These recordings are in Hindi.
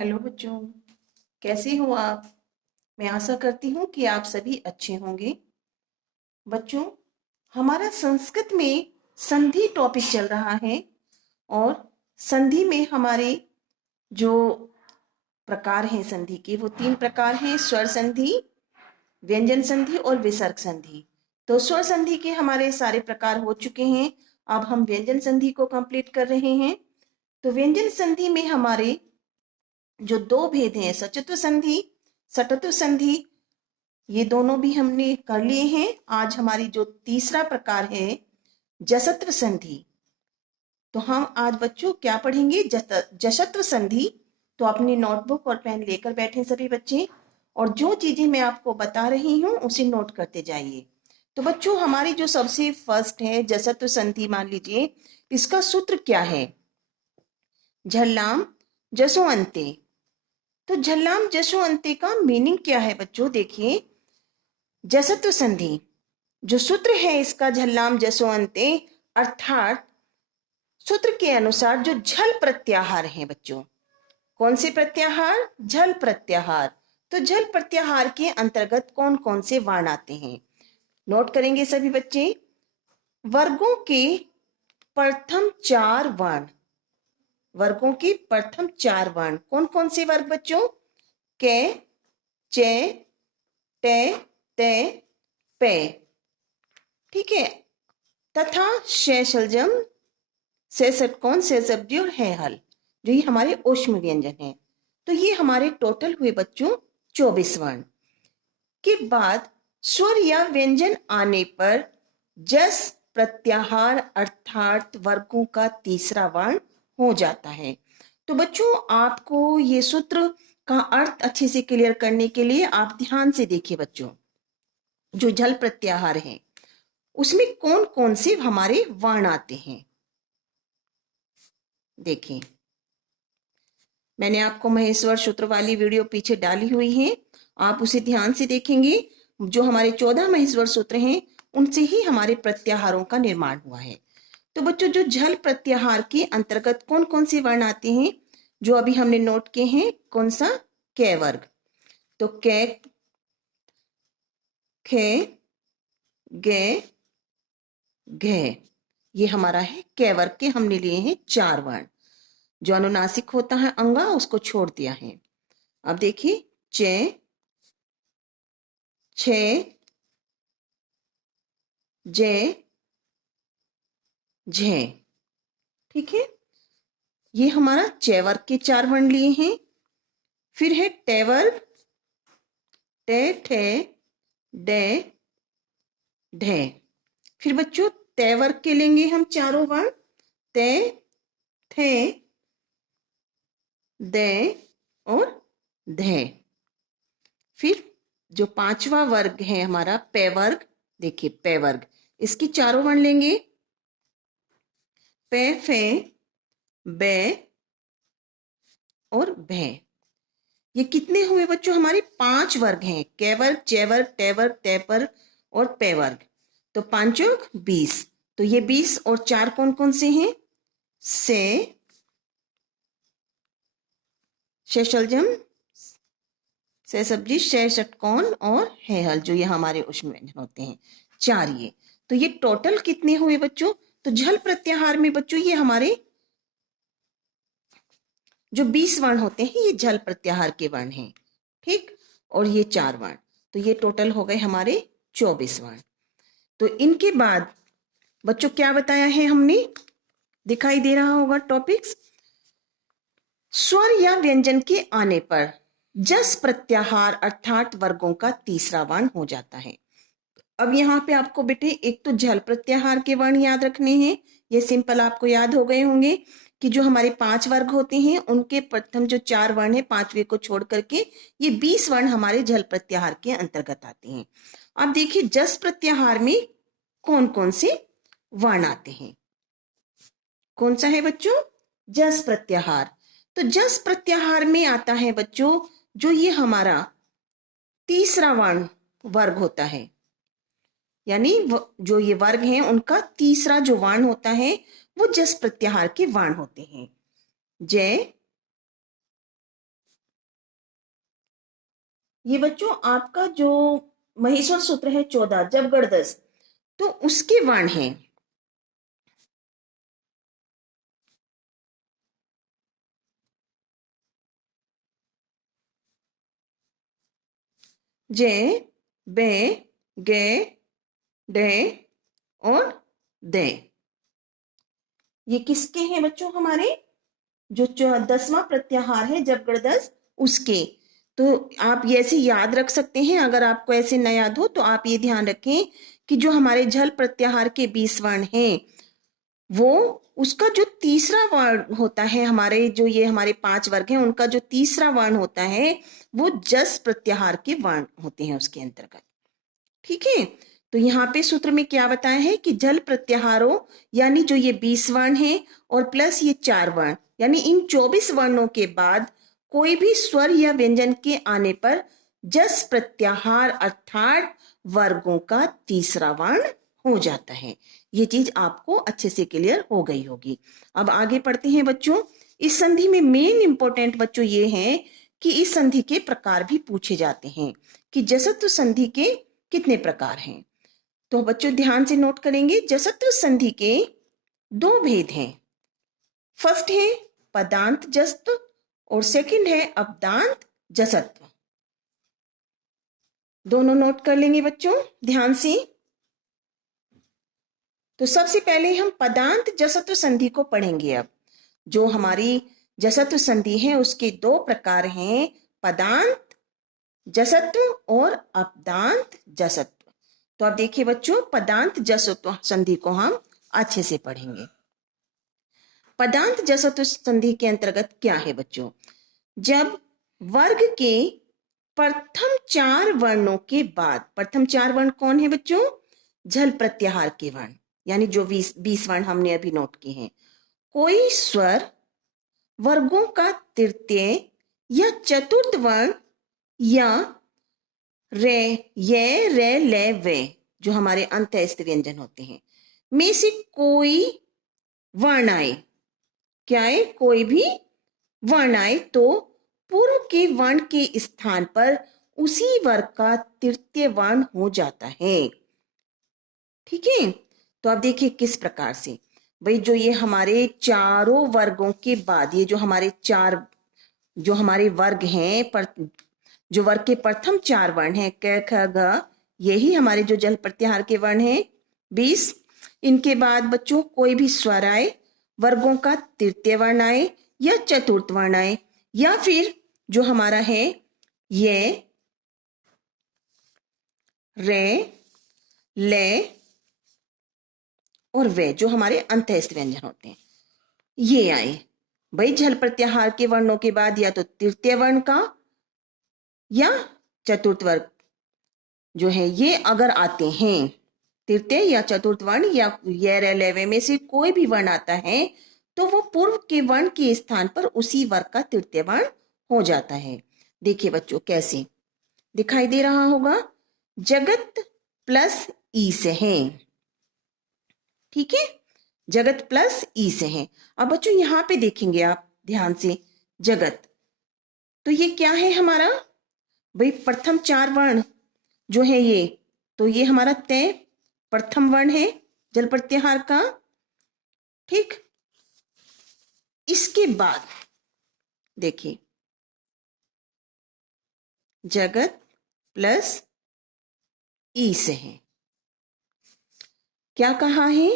हेलो बच्चों, कैसे हो आप? मैं आशा करती हूँ कि आप सभी अच्छे होंगे। बच्चों, हमारा संस्कृत में संधि टॉपिक चल रहा है और संधि में हमारे जो प्रकार हैं संधि के, वो तीन प्रकार हैं: स्वर संधि, व्यंजन संधि और विसर्ग संधि। तो स्वर संधि के हमारे सारे प्रकार हो चुके हैं। अब हम व्यंजन संधि को कंप्लीट कर रहे हैं। तो व्यंजन संधि में हमारे जो दो भेद हैं, सचत्व संधि, सटत्व संधि, ये दोनों भी हमने कर लिए हैं। आज हमारी जो तीसरा प्रकार है जसत्व संधि, तो हम आज बच्चों क्या पढ़ेंगे? जसत्व संधि। तो अपनी नोटबुक और पेन लेकर बैठे सभी बच्चे, और जो चीजें मैं आपको बता रही हूँ उसे नोट करते जाइए। तो बच्चों, हमारी जो सबसे फर्स्ट है जसत्व संधि, मान लीजिए इसका सूत्र क्या है? झल्लाम जसो अंते। तो झल्लाम जसो अंते का मीनिंग क्या है बच्चों? देखिए, जसत्व संधि जो सूत्र है इसका, झल्लाम जसो अंते, अर्थात सूत्र के अनुसार जो झल प्रत्याहार है बच्चों। कौन से प्रत्याहार? झल प्रत्याहार। तो झल प्रत्याहार के अंतर्गत कौन कौन से वर्ण आते हैं, नोट करेंगे सभी बच्चे। वर्गों के प्रथम चार वर्ण, वर्गों के प्रथम चार वर्ण कौन कौन से वर्ग बच्चों? के, चे, टे, ते, पे, ठीक है, तथा शेषलजम, से षटकोण, से शब्दी और है हल, जो ये हमारे ऊष्म व्यंजन हैं। तो ये हमारे टोटल हुए बच्चों 24 वर्ण। के बाद स्वर या व्यंजन आने पर जस प्रत्याहार अर्थात वर्गों का तीसरा वर्ण हो जाता है। तो बच्चों, आपको ये सूत्र का अर्थ अच्छे से क्लियर करने के लिए आप ध्यान से देखिए बच्चों। जो झल प्रत्याहार है उसमें कौन कौन से हमारे वर्ण आते हैं? देखें, मैंने आपको महेश्वर सूत्र वाली वीडियो पीछे डाली हुई है, आप उसे ध्यान से देखेंगे। जो हमारे 14 महेश्वर सूत्र हैं उनसे ही हमारे प्रत्याहारों का निर्माण हुआ है। तो बच्चों, जो झल प्रत्याहार के अंतर्गत कौन कौन से वर्ण आते हैं जो अभी हमने नोट किए हैं? कौन सा? कै वर्ग। तो कै, खे, गे, घे, ये हमारा है कै वर्ग के। हमने लिए हैं चार वर्ण। जो अनुनासिक होता है अंगा, उसको छोड़ दिया है। अब देखिए, चे, छे, जे, झे, ठीक है, ये हमारा चे वर्ग के चार वर्ण लिए हैं। फिर है टे वर्ग, टे, ठे, डे, ढे। फिर बच्चों, ते वर्ग के लेंगे हम चारों वर्ण, ते, थे, दे और धे। फिर जो पांचवा वर्ग है हमारा पे वर्ग, देखिए पे वर्ग, इसकी चारों वर्ण लेंगे, पे, फे, बे और भे। ये कितने हुए बच्चों? हमारे पांच वर्ग हैं: कै वर्ग, चे वर्ग, टे वर्ग, ते वर्ग और पे वर्ग। तो पांचों 20। तो ये 20 और चार कौन कौन से हैं? से, शेषलजम, से सब्जी, से षटकोण और है हल, जो ये हमारे उसमें होते हैं चार। ये तो ये टोटल कितने हुए बच्चों? तो झल प्रत्याहार में बच्चों ये हमारे जो 20 वर्ण होते हैं ये झल प्रत्याहार के वर्ण हैं, ठीक, और ये चार वर्ण। तो ये टोटल हो गए हमारे 24 वर्ण। तो इनके बाद बच्चों क्या बताया है हमने? दिखाई दे रहा होगा टॉपिक्स। स्वर या व्यंजन के आने पर जस प्रत्याहार अर्थात वर्गों का तीसरा वर्ण हो जाता है। अब यहाँ पे आपको बेटे एक तो झल प्रत्याहार के वर्ण याद रखने हैं। ये सिंपल आपको याद हो गए होंगे कि जो हमारे पांच वर्ग होते हैं उनके प्रथम जो चार वर्ण है, पांचवे को छोड़ करके ये 20 वर्ण हमारे झल प्रत्याहार के अंतर्गत आते हैं। अब देखिए, जस प्रत्याहार में कौन कौन से वर्ण आते हैं? कौन सा है बच्चों? जस प्रत्याहार। तो जस प्रत्याहार में आता है बच्चों जो ये हमारा तीसरा वर्ण वर्ग होता है, यानी जो ये वर्ग हैं उनका तीसरा जो वर्ण होता है वो जस प्रत्याहार के वर्ण होते हैं। जय, ये बच्चों आपका जो महेश्वर सूत्र है 14 जबगढ़ 10, तो उसके वर्ण हैं जे, बे, गे, डे और दे। ये किसके हैं बच्चों? हमारे जो 10वां प्रत्याहार है जबगढ़ 10 उसके। तो आप ये ऐसे याद रख सकते हैं। अगर आपको ऐसे न याद हो तो आप ये ध्यान रखें कि जो हमारे झल प्रत्याहार के 20 वर्ण हैं वो उसका जो तीसरा वर्ण होता है, हमारे जो ये हमारे 5 वर्ग हैं उनका जो तीसरा वर्ण होता है वो जस प्रत्याहार के वर्ण होते हैं उसके अंतर्गत। ठीक है, तो यहाँ पे सूत्र में क्या बताया है कि जल प्रत्याहारों यानी जो ये 20 वर्ण है और प्लस ये 4 वर्ण यानी इन 24 वर्णों के बाद कोई भी स्वर या व्यंजन के आने पर जस प्रत्याहार अर्थात वर्गों का तीसरा वर्ण हो जाता है। ये चीज आपको अच्छे से क्लियर हो गई होगी। अब आगे पढ़ते हैं बच्चों। इस संधि में मेन इंपॉर्टेंट बच्चों ये है कि इस संधि के प्रकार भी पूछे जाते हैं कि जसत्व संधि के कितने प्रकार हैं। तो बच्चों ध्यान से नोट करेंगे, जसत्व संधि के 2 भेद हैं। फर्स्ट है पदांत जसत्व और सेकंड है अपदांत जसत्व। दोनों नोट कर लेंगे बच्चों ध्यान से। तो सबसे पहले हम पदांत जसत्व संधि को पढ़ेंगे। अब जो हमारी जसत्व संधि है उसके 2 प्रकार हैं, पदांत जसत्व और अपदांत जसत्व। तो अब देखिए बच्चों, पदांत जसत्व संधि को हम अच्छे से पढ़ेंगे। पदांत जसत्व संधि के अंतर्गत क्या है बच्चों? जब वर्ग के प्रथम 4 वर्णों के बाद, प्रथम 4 वर्ण कौन है बच्चों? झल प्रत्याहार के वर्ण यानी जो 20 वर्ण हमने अभी नोट किए हैं, कोई स्वर वर्गों का तृतीय या चतुर्थ वर्ण या रे, ये, रे, ले, वे जो हमारे अंत्यस्थ व्यंजन होते हैं में से कोई वर्ण आए, क्या है? कोई भी वर्ण आए तो पूर्व के वर्ण के स्थान पर उसी वर्ग का तृतीय वर्ण हो जाता है। ठीक है, तो अब देखिए किस प्रकार से। भाई जो ये हमारे चारों वर्गों के बाद ये जो हमारे 4 जो हमारे वर्ग हैं पर जो वर्ग के प्रथम 4 वर्ण हैं क ख ग, यही हमारे जो जल प्रत्याहार के वर्ण हैं 20। इनके बाद बच्चों कोई भी स्वर आए, वर्गों का तृतीय वर्ण आए या चतुर्थ वर्ण आए, या फिर जो हमारा है ये, रे, ले और वे जो हमारे अंत्यस्थ व्यंजन होते हैं ये आए। भाई झल प्रत्याहार के वर्णों के बाद या तो तृतीय वर्ण का या चतुर्थ वर्ग जो है ये अगर आते हैं, तृतीय या चतुर्थ वर्ण या ये लेवे में से कोई भी वर्ण आता है तो वो पूर्व के वर्ण के स्थान पर उसी वर्ग का तृतीय वर्ण हो जाता है। देखिए बच्चों कैसे दिखाई दे रहा होगा, जगत प्लस ई से है। ठीक है, जगत प्लस ई से है। अब बच्चों यहां पे देखेंगे आप ध्यान से, जगत तो ये क्या है हमारा? भाई प्रथम 4 वर्ण जो है ये, तो ये हमारा तय प्रथम वर्ण है जल प्रत्याहार का। ठीक, इसके बाद देखिए जगत प्लस ई से है। क्या कहा है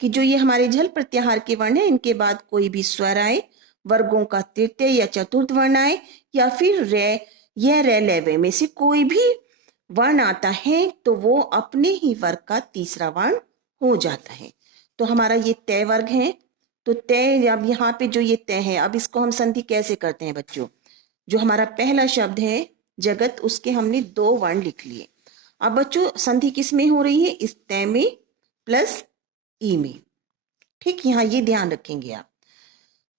कि जो ये हमारे झल प्रत्याहार के वर्ण है इनके बाद कोई भी स्वर आए, वर्गों का तृतीय या चतुर्थ वर्ण आए या फिर रे, यह रे, लेवे में से कोई भी वर्ण आता है तो वो अपने ही वर्ग का तीसरा वर्ण हो जाता है। तो हमारा ये तय वर्ग है। तो तय, अब यहाँ पे जो ये तय है, अब इसको हम संधि कैसे करते हैं बच्चों? जो हमारा पहला शब्द है जगत, उसके हमने 2 वर्ण लिख लिए। अब बच्चों संधि किस में हो रही है? इस तय में प्लस ई में। ठीक, यहाँ ये ध्यान रखेंगे आप।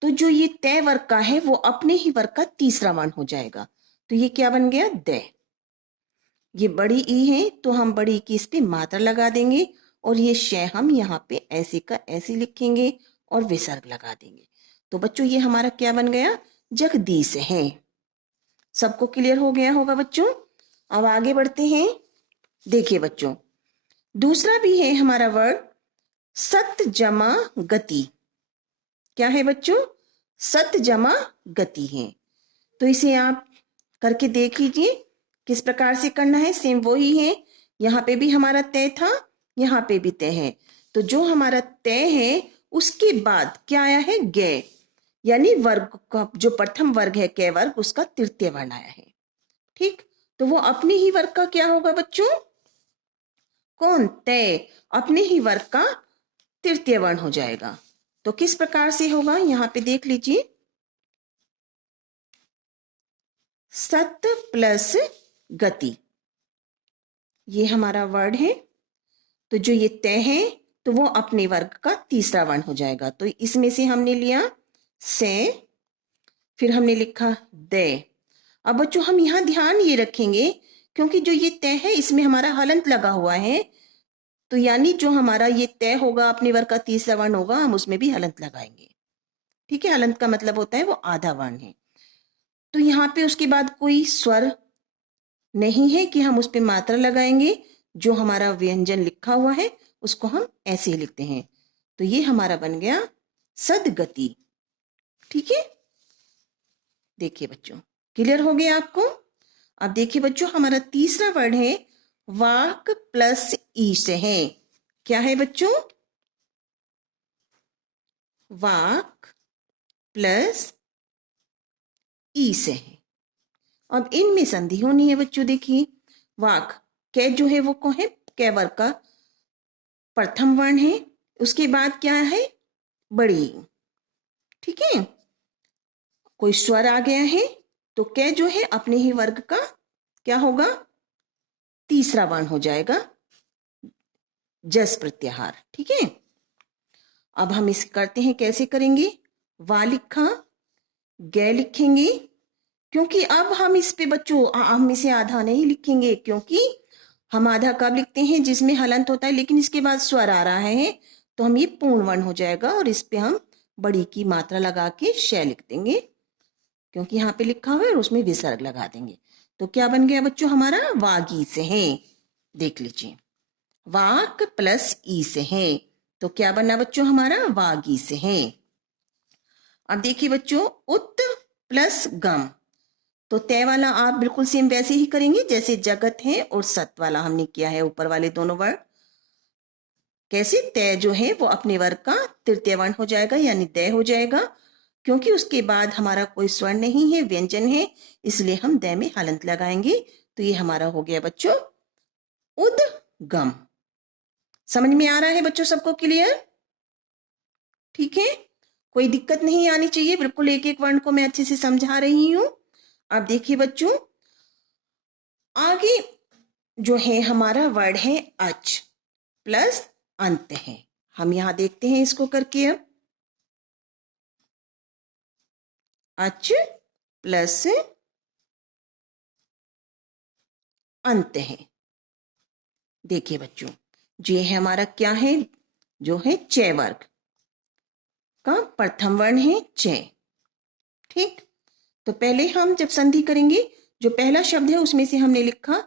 तो जो ये तय वर्ग का है वो अपने ही वर्ग का तीसरा वर्ण हो जाएगा। तो ये क्या बन गया? दय। ये बड़ी ई है तो हम बड़ी की इस पे मात्रा लगा देंगे और ये शय हम यहाँ पे ऐसे का ऐसे लिखेंगे और विसर्ग लगा देंगे। तो बच्चों ये हमारा क्या बन गया? जगदीश है। सबको क्लियर हो गया होगा बच्चों? अब आगे बढ़ते हैं। देखिए बच्चों, दूसरा भी है हमारा वर्ड सत जमा गति। क्या है बच्चों? सत जमा गति है। तो इसे आप करके देख लीजिए किस प्रकार से करना है। सेम वही है, यहाँ पे भी हमारा तय था, यहाँ पे भी तय है। तो जो हमारा तय है उसके बाद क्या आया है? गे, यानी वर्ग का जो प्रथम वर्ग है कै वर्ग, उसका तृतीय वर्ण आया है। ठीक, तो वो अपने ही वर्ग का क्या होगा बच्चों? कौन? तय। अपने ही वर्ग का तृतीय वर्ण हो जाएगा। तो किस प्रकार से होगा यहाँ पे देख लीजिए। सत प्लस गति, ये हमारा वर्ड है। तो जो ये तय है तो वो अपने वर्ग का तीसरा वर्ण हो जाएगा। तो इसमें से हमने लिया से, फिर हमने लिखा दे। अब बच्चों हम यहाँ ध्यान ये रखेंगे क्योंकि जो ये तय है इसमें हमारा हलंत लगा हुआ है, तो यानी जो हमारा ये तय होगा अपने वर्ग का तीसरा वर्ण होगा, हम उसमें भी हलंत लगाएंगे। ठीक है, हलंत का मतलब होता है वो आधा वर्ण है। तो यहाँ पे उसके बाद कोई स्वर नहीं है कि हम उस पर मात्रा लगाएंगे। जो हमारा व्यंजन लिखा हुआ है उसको हम ऐसे ही लिखते हैं। तो ये हमारा बन गया सदगति। ठीक है, देखिए बच्चों, क्लियर हो गया आपको? अब देखिए बच्चों, हमारा तीसरा वर्ड है वाक प्लस ई से है। क्या है बच्चों? वाक प्लस ई से है। अब इनमें संधि होनी है बच्चों। देखिए, वाक कै जो है वो कौन है? कै वर्ग का प्रथम वर्ण है। उसके बाद क्या है? बड़ी। ठीक है, कोई स्वर आ गया है तो कै जो है अपने ही वर्ग का क्या होगा? तीसरा वर्ण हो जाएगा, जस प्रत्याहार। ठीक है, अब हम इस करते हैं, कैसे करेंगे? वा लिखा, गे लिखेंगे, क्योंकि अब हम इस पे बच्चों हम इसे आधा नहीं लिखेंगे, क्योंकि हम आधा कब लिखते हैं? जिसमें हलंत होता है, लेकिन इसके बाद स्वर आ रहा है तो हम ये पूर्ण वर्ण हो जाएगा और इस पे हम बड़ी की मात्रा लगा के शय लिख देंगे, क्योंकि यहाँ पे लिखा हुआ है, और उसमें विसर्ग लगा देंगे। तो क्या बन गया बच्चों? हमारा वागी से है। देख लीजिए, वाक प्लस ई से है, तो क्या बना बच्चों? हमारा वागी से है। अब देखिए बच्चों, उत प्लस गम, तो तय वाला आप बिल्कुल सेम वैसे ही करेंगे जैसे जगत है और सत वाला हमने किया है, ऊपर वाले दोनों वर्ण। कैसे? तय जो है वो अपने वर्ग का तृतीय वर्ण हो जाएगा, यानी दय हो जाएगा, क्योंकि उसके बाद हमारा कोई स्वर नहीं है, व्यंजन है, इसलिए हम दय में हलंत लगाएंगे। तो ये हमारा हो गया बच्चों उदगम। समझ में आ रहा है बच्चों सबको? क्लियर? ठीक है, कोई दिक्कत नहीं आनी चाहिए, बिल्कुल एक एक वर्ण को मैं अच्छे से समझा रही हूं। अब देखिए बच्चों, आगे जो है हमारा वर्ड है अच प्लस अंत है। हम यहां देखते हैं इसको करके। अब अच प्लस अंत है। देखिए बच्चों, ये है हमारा क्या है? जो है च वर्ग का प्रथम वर्ण है च। ठीक, तो पहले हम जब संधि करेंगे, जो पहला शब्द है उसमें से हमने लिखा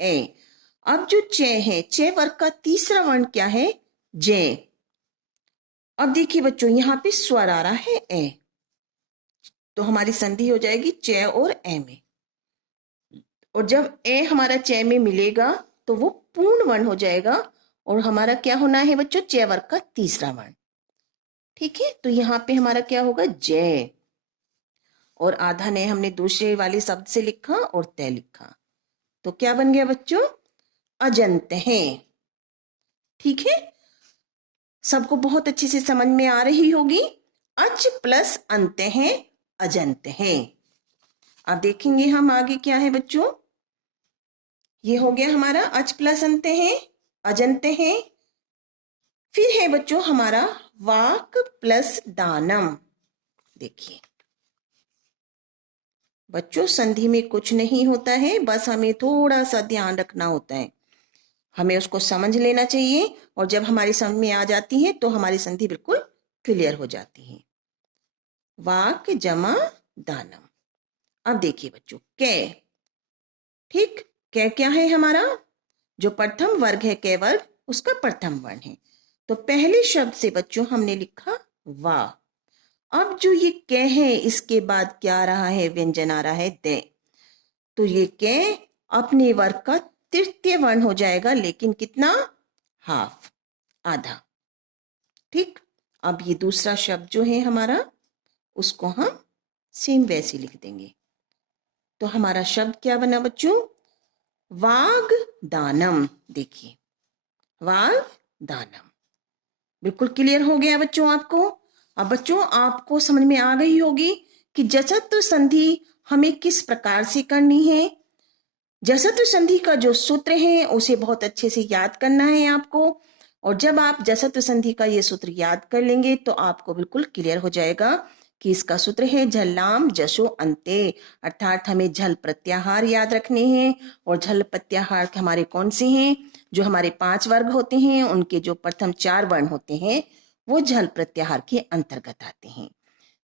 ए। अब जो च है, च वर्ग का तीसरा वर्ण क्या है? जे। अब देखिए बच्चों, यहां पे स्वर आ रहा है ए, तो हमारी संधि हो जाएगी च और ए में। और जब ए हमारा च में मिलेगा तो वो पूर्ण वर्ण हो जाएगा, और हमारा क्या होना है बच्चों? च वर्ग का तीसरा वर्ण। ठीक है, तो यहाँ पे हमारा क्या होगा? जय। और आधा ने हमने दूसरे वाले शब्द से लिखा और तय लिखा, तो क्या बन गया बच्चों? अजंत है। ठीक है, सबको बहुत अच्छे से समझ में आ रही होगी। अच प्लस अंत है, अजंत है। अब देखेंगे हम आगे क्या है बच्चों। ये हो गया हमारा अच प्लस अंत है, अजंत है। फिर है बच्चों हमारा वाक प्लस दानम। देखिए बच्चों, संधि में कुछ नहीं होता है, बस हमें थोड़ा सा ध्यान रखना होता है, हमें उसको समझ लेना चाहिए, और जब हमारी समझ में आ जाती है तो हमारी संधि बिल्कुल क्लियर हो जाती है। वाक जमा दानम। अब देखिए बच्चों, कै। ठीक, कै क्या है हमारा? जो प्रथम वर्ग है कै वर्ग, उसका प्रथम वर्ण है। तो पहले शब्द से बच्चों हमने लिखा वा। अब जो ये कै है, इसके बाद क्या आ रहा है? व्यंजन आ रहा है दे। तो ये कै अपने वर्ग का तृतीय वर्ण हो जाएगा, लेकिन कितना? हाफ, आधा। ठीक। अब ये दूसरा शब्द जो है हमारा, उसको हम सेम वैसे लिख देंगे। तो हमारा शब्द क्या बना बच्चों? वाग्दानम। देखिए, वाग्दानम। बिल्कुल क्लियर हो गया बच्चों आपको? अब बच्चों आपको समझ में आ गई होगी कि जसत्व संधि हमें किस प्रकार से करनी है। जसत्व संधि का जो सूत्र है उसे बहुत अच्छे से याद करना है आपको। और जब आप जसत्व संधि का ये सूत्र याद कर लेंगे तो आपको बिल्कुल क्लियर हो जाएगा कि इसका सूत्र है झल्लाम जशो अंते, अर्थात हमें झल प्रत्याहार याद रखने हैं। और झल प्रत्याहार हमारे कौन से हैं? जो हमारे 5 वर्ग होते हैं उनके जो प्रथम 4 वर्ण होते हैं वो झल प्रत्याहार के अंतर्गत आते हैं।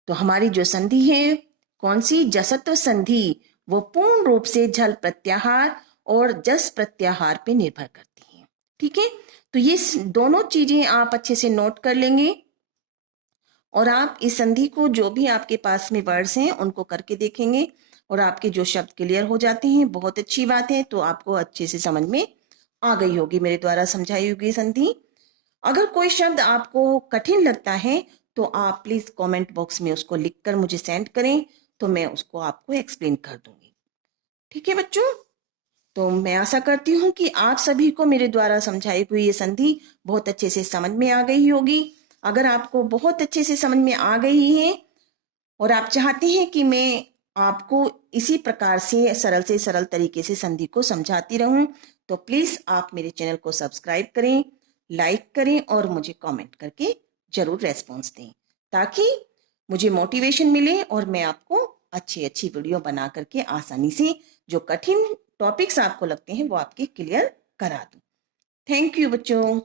तो हमारी जो संधि है कौन सी? जसत्व संधि, वो पूर्ण रूप से झल प्रत्याहार और जस प्रत्याहार पे निर्भर करती है। ठीक है, तो ये दोनों चीजें आप अच्छे से नोट कर लेंगे और आप इस संधि को जो भी आपके पास में वर्ड्स हैं उनको करके देखेंगे और आपके जो शब्द क्लियर हो जाते हैं, बहुत अच्छी बात है। तो आपको अच्छे से समझ में आ गई होगी मेरे द्वारा समझाई होगी संधि। अगर कोई शब्द आपको कठिन लगता है तो आप प्लीज कमेंट बॉक्स में उसको लिखकर मुझे सेंड करें, तो मैं उसको आपको एक्सप्लेन कर दूंगी। ठीक है बच्चों, तो मैं आशा करती हूँ कि आप सभी को मेरे द्वारा समझाई हुई ये संधि बहुत अच्छे से समझ में आ गई होगी। अगर आपको बहुत अच्छे से समझ में आ गई है और आप चाहते हैं कि मैं आपको इसी प्रकार से सरल तरीके से संधि को समझाती रहूं, तो प्लीज आप मेरे चैनल को सब्सक्राइब करें, लाइक करें और मुझे कमेंट करके जरूर रेस्पॉन्स दें, ताकि मुझे मोटिवेशन मिले और मैं आपको अच्छी वीडियो बना करके आसानी से जो कठिन टॉपिक्स आपको लगते हैं वो आपके क्लियर करा दूं। थैंक यू बच्चों।